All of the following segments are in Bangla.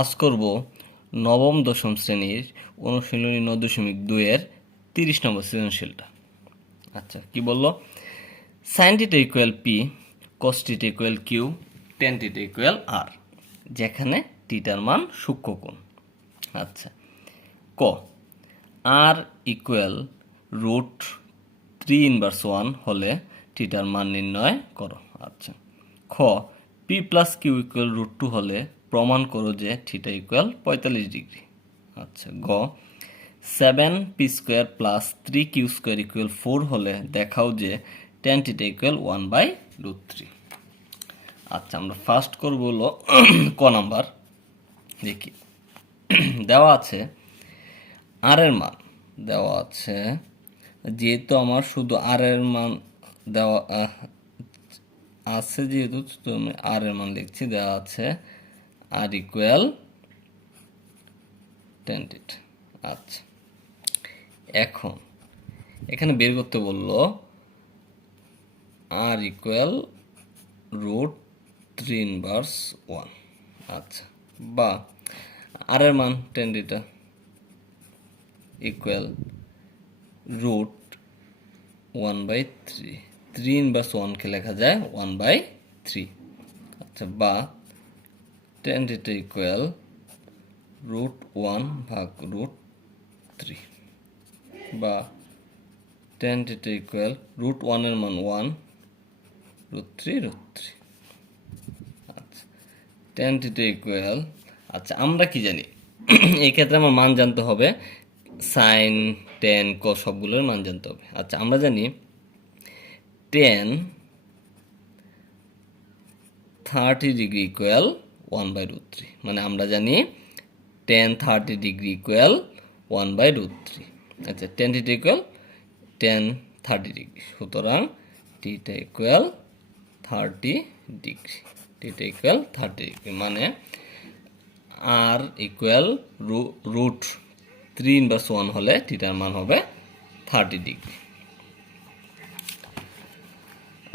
আজ করব নবম দশম শ্রেণীর অনুশীলনী 9.2-এর 30 নম্বর সৃজনশীলটা। আচ্ছা, কি বললো? Sine theta equal P, cos theta equal Q, tan theta equal R, যেখানে থিটার মান সূক্ষ্মকোণ। আচ্ছা, ক আর ইকুয়াল রুট 3/1 হলে থিটার মান নির্ণয় করো। আচ্ছা, খ পি প্লাস কিউ ইকুয়াল √2 হলে প্রমাণ করো যে থিটা ইকুয়াল 45 ডিগ্রি। আচ্ছা, গ 7p² প্লাস 3q² ইকুয়াল 4 হলে দেখাও যে tan থিটা ইকুয়াল 1/√3। আচ্ছা, আমরা ফার্স্ট করব হলো ক নাম্বার। দেখি, দেওয়া আছে আর এর মান দেওয়া আছে, যেহেতু আমার শুধু আর এর মান দেওয়া আছে, যেহেতু তুমি আর এর মান লিখছি, দেওয়া আছে আর ইকুয়াল টেন থিটা। আচ্ছা, এখন এখানে বের করতে বললো আর ইকুয়াল √3/1। আচ্ছা, বা আর এর মান টেন থিটা ইকুয়াল √1/3। 3/1কে লেখা যায় 1/3। আচ্ছা, বা টেন থিটা ইকুয়াল √1/√3, বা টেন থিটা ইকুয়াল √1 এর মান 1, √3. আচ্ছা, টেন থিটা ইকুয়াল, আচ্ছা আমরা কি জানি এই ক্ষেত্রে আমার মান জানতে হবে, সাইন টেন কস সবগুলোর মান জানতে হবে। আচ্ছা, আমরা জানি টেন 30 ডিগ্রি ইকুয়াল 1/√3, মানে আমরা জানি টেন 30 ডিগ্রি ইকুয়াল 1/√3। আচ্ছা, tan theta equal tan 30 degree, সুতরাং theta equal 30 degree. Theta equal 30 degree, মানে আর ইকুয়াল √3/1 হলে থিটার মান হবে 30 ডিগ্রি।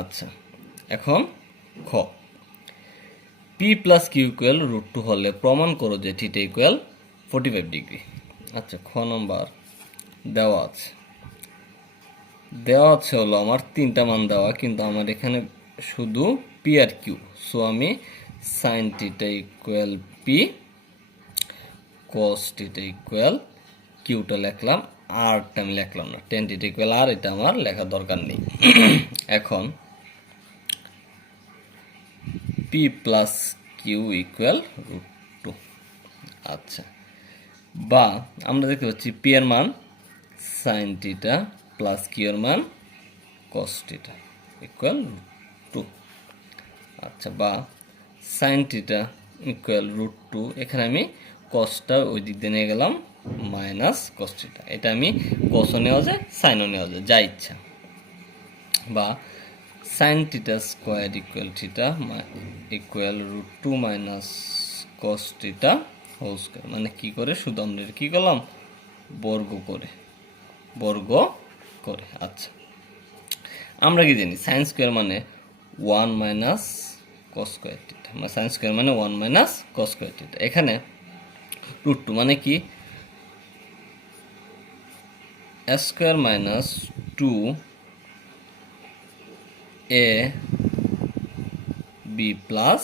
আচ্ছা, এখন খ পি প্লাস কিউ ইকুয়াল √2 হলে প্রমাণ করো যে থিটা ইকুয়াল 45 ডিগ্রি। আচ্ছা, খ নম্বর দেওয়া আছে হলো আমার তিনটা মান দেওয়া, কিন্তু আমার এখানে শুধু পি আর কিউ, সো আমি sine theta equal P, cos theta equal কিউটা লিখলাম, আরটা আমি লিখলাম না। টেন থিটা ইকুয়াল আর, এটা আমার লেখার দরকার নেই। এখন পি প্লাস কিউ ইকুয়াল √2। আচ্ছা, বা আমরা দেখতে পাচ্ছি পি এর মান সাইন থিটা প্লাস কিউ এর মান কস থিটা ইকুয়াল √2। আচ্ছা, বা সাইন থিটা ইকুয়াল √2, এখানে আমি কসটা ওই দিক দিয়ে নিয়ে গেলাম মাইনাস কস থিটা, এটা আমি কসও নেওয়া যায় সাইনও নেওয়া যায়, যা ইচ্ছা। বা sine theta square equal theta equal √2 minus cos theta whole square, মানে কি করে শুধু আমরা কি করলাম, বর্গ করে। আচ্ছা, আমরা কি জানি সাইন স্কোয়ার মানে 1 মাইনাস কস স্কোয়ার থিটা, মানে সাইন স্কোয়ার মানে 1 মাইনাস কস স্কোয়ার থিটা। এখানে √2 মানে কি, a square minus 2ab plus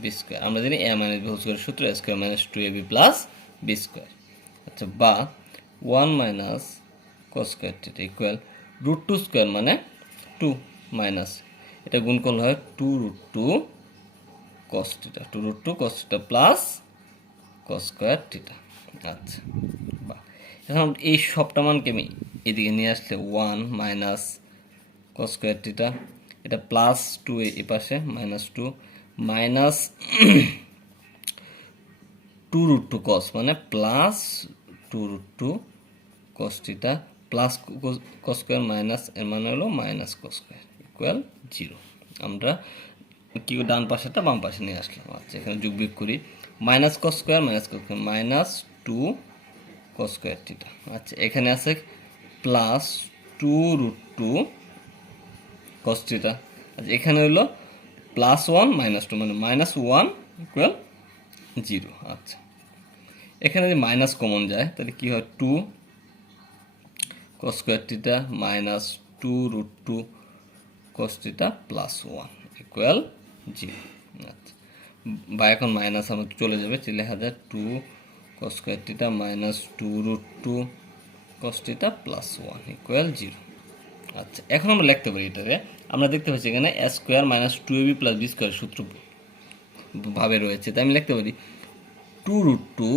B square. আমরা জানি a minus B whole square সূত্র a square minus 2ab plus B square. আচ্ছা, বা 1 minus cos square theta equal √2 square মানে 2 মাইনাস, এটা গুণ করলে হয় 2√2 cos theta, 2√2 cos theta plus cos square theta. আচ্ছা, বা এখন এই সবটা মানকে আমি এদিকে নিয়ে আসলে 1 মাইনাস কস স্কোয়ার থিটা, এটা প্লাস 2 এই পাশে মাইনাস 2, মাইনাস 2√2 কস মানে plus 2√2 cos theta plus cos square minus এর মানে হলো মাইনাস কস স্কোয়ার ইকুয়াল 0। আমরা কি ডান পাশেটা বাম পাশে নিয়ে আসলাম। আচ্ছা, এখানে যোগ বিয়োগ করি, মাইনাস কস স্কোয়ার মাইনাস 2 কস স্কোয়ার থিটা। আচ্ছা, এখানে আছে প্লাস 2√2 কস থিটা। আচ্ছা, এখানে হলো প্লাস 1 মাইনাস 2 মানে মাইনাস 1 ইকুয়াল 0। আচ্ছা, এখানে যদি মাইনাস কমন যায় তাহলে কি হয়, 2 cos square theta minus 2 root 2 cos theta plus 1 equal 0। আচ্ছা, বা এখন মাইনাস আমার চলে যাবে, লেখা যায় 2 cos square theta minus 2 root 2 cos theta plus 1 equal 0। আচ্ছা, এখন আমরা লিখতে পারি এটারে, আমরা দেখতে পাচ্ছি এখানে a square minus 2ab plus b square সূত্র ভাবে রয়েছে, তাই আমি লিখতে পারি 2 রুট 2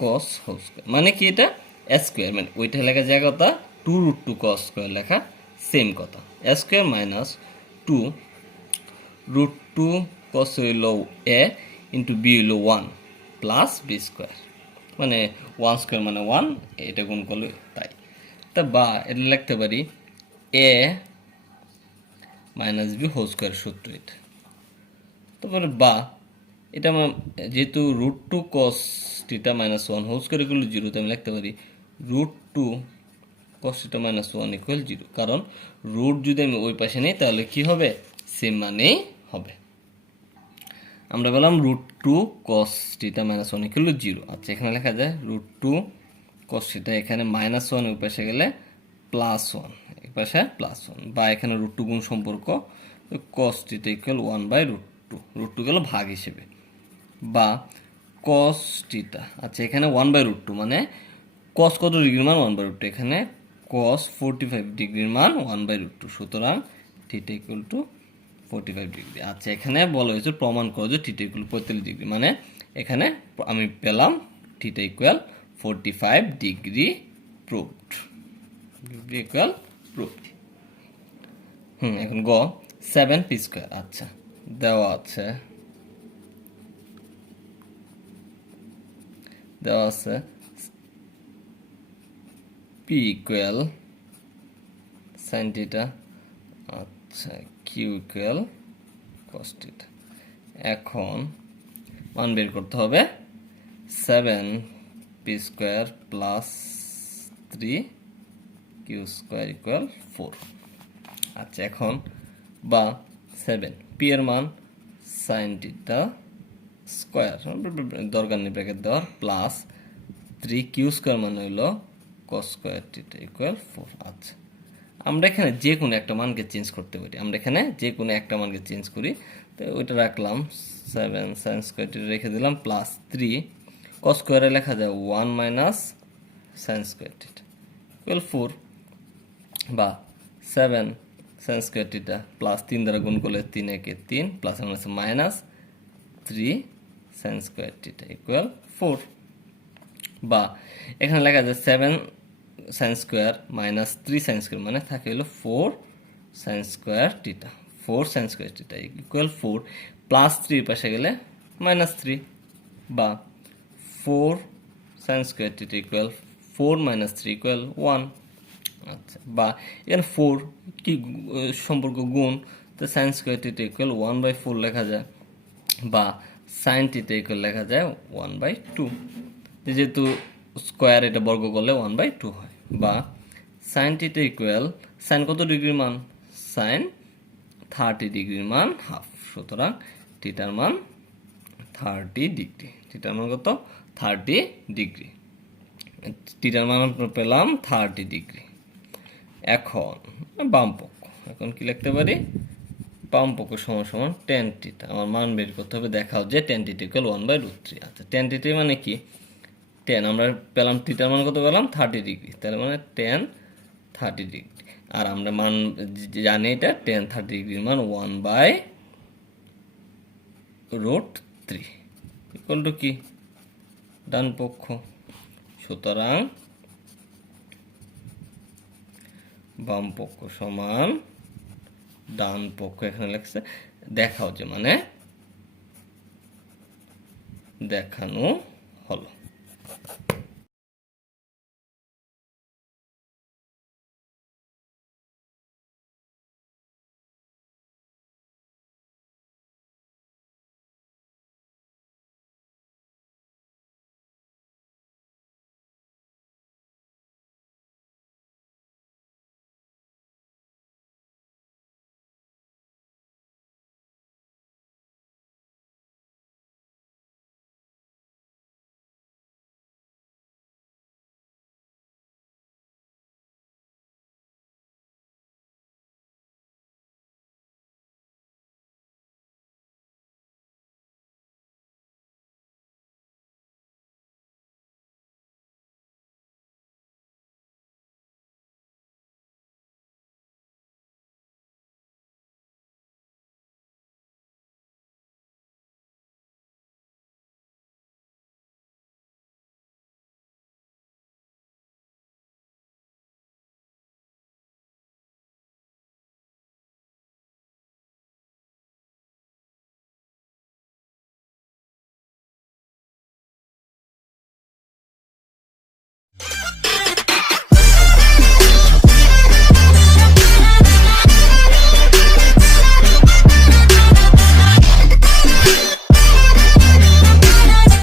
cos হোল স্কোয়ার, মানে কি এটা a স্কোয়ার, মানে ওইটা লেখা যায় কথা 2 রুট 2 cos স্কোয়ার লেখা সেম কথা, a square minus 2 root 2 cos হইল a ইন্টু b হইল 1 প্লাস b স্কোয়ার, মানে 1 স্কোয়ার মানে 1, এটা গুণ করলে তাই। তা বা এটা লিখতে পারি a minus B whole square সূত্র এটা। তারপরে বা এটা আমার যেহেতু root 2 cos theta minus 1 whole square equal 0, তো আমি লিখতে পারি root 2 cos theta minus 1 equal 0, কারণ রুট যদি আমি ওই পাশে নিই তাহলে কি হবে, সেম মানেই হবে। আমরা বললাম root 2 cos theta minus 1 equal 0। আচ্ছা, এখানে লেখা যায় রুট 2 cos থিটা, এখানে মাইনাস 1 ওই পাশে গেলে প্লাস 1, এই পাশে প্লাস 1, বা এখানে রুট 2 গুণ সম্পর্ক, cos theta equal 1 by root 2, root 2 গেল ভাগ হিসেবে, বা cos থিটা। আচ্ছা, এখানে 1 বাই রুট 2 মানে cos কত ডিগ্রির মান 1 বাই রুট 2, এখানে cos 45 ডিগ্রির মান 1 বাই রুট 2, সুতরাং থিটা ইকুয়াল টু 45 ডিগ্রি। আচ্ছা, এখানে বলা হয়েছে প্রমাণ করো যে থিটা ইকুয়াল 45 ডিগ্রি, মানে এখানে আমি পেলাম theta equal 45 degree proved, degree equal proved. এখন গ 7p স্কোয়ার। আচ্ছা, দেওয়া আছে p ইকুয়াল sin থিটা, আচ্ছা q ইকুয়াল cos থিটা। এখন মান বের করতে হবে 7p square plus 3q square equal 4। আচ্ছা, এখন বা 7p এর মান sin থিটা স্কোয়ার, দরকার নেই ব্র্যাকেট দেওয়ার, প্লাস 3q স্কোয়ার মানে হলো cos স্কোয়ার থিটা ইকুয়াল 4। আচ্ছা, আমরা এখানে যে কোনো একটা মানকে চেঞ্জ করতে পারি, আমরা এখানে যে কোনো একটা মানকে চেঞ্জ করি, তো ওইটা রাখলাম 7 sin স্কোয়ার থিটা রেখে দিলাম, প্লাস 3 cos স্কোয়ারে লেখা যায় 1 minus sin square theta equal 4, বা 7 sin স্কোয়ার থিটা প্লাস 3 দ্বারা গুণ করলে 3 একে 3 plus minus 3 sin square theta equal 4, বা এখানে লেখা যায় 7 sin square minus 3 sin square মানে থাকে হলো 4 sin square theta, 4 sin square theta equal 4, plus 3 পাশে গেলে মাইনাস 3, বা 4 sin square theta equal 4 minus 3 equal 1। আচ্ছা, বা এখানে 4 কি সম্পর্ক গুণ, তো sin square theta equal 1 by 4 লেখা যায়, বা sin থিটা ইকুয়াল লেখা যায় 1 বাই 2, যেহেতু স্কোয়ার এটা বর্গ করলে 1 বাই 2 হয়, বা sin থিটা ইকুয়াল sin কত ডিগ্রির মান, sin 30 ডিগ্রির মান হাফ, সুতরাং থিটার মান 30 ডিগ্রি, থিটার মান কত 30 ডিগ্রি, থিটার মান পেলাম 30 ডিগ্রি। এখন বাম পক্ষ, এখন কি লিখতে পারি, বাম পক্ষ সমান সমান tan থিটা, আমার মান বের করতে হবে, দেখাও যে tan theta equal 1 by root 3। আচ্ছা, tan থিটা মানে কি, tan আমরা পেলাম থিটার মান কত পেলাম 30 ডিগ্রি, তাহলে মানে tan 30 ডিগ্রি, আর আমরা মান জানি এটা tan 30 ডিগ্রির মান 1 বাই রুট 3 ইকুয়াল টু কি, ডান পক্ষ, সুতরাং বাম পক্ষ সমান ডান পক্ষ, এখানে লেখছে দেখাও যে মানে দেখানো হলো।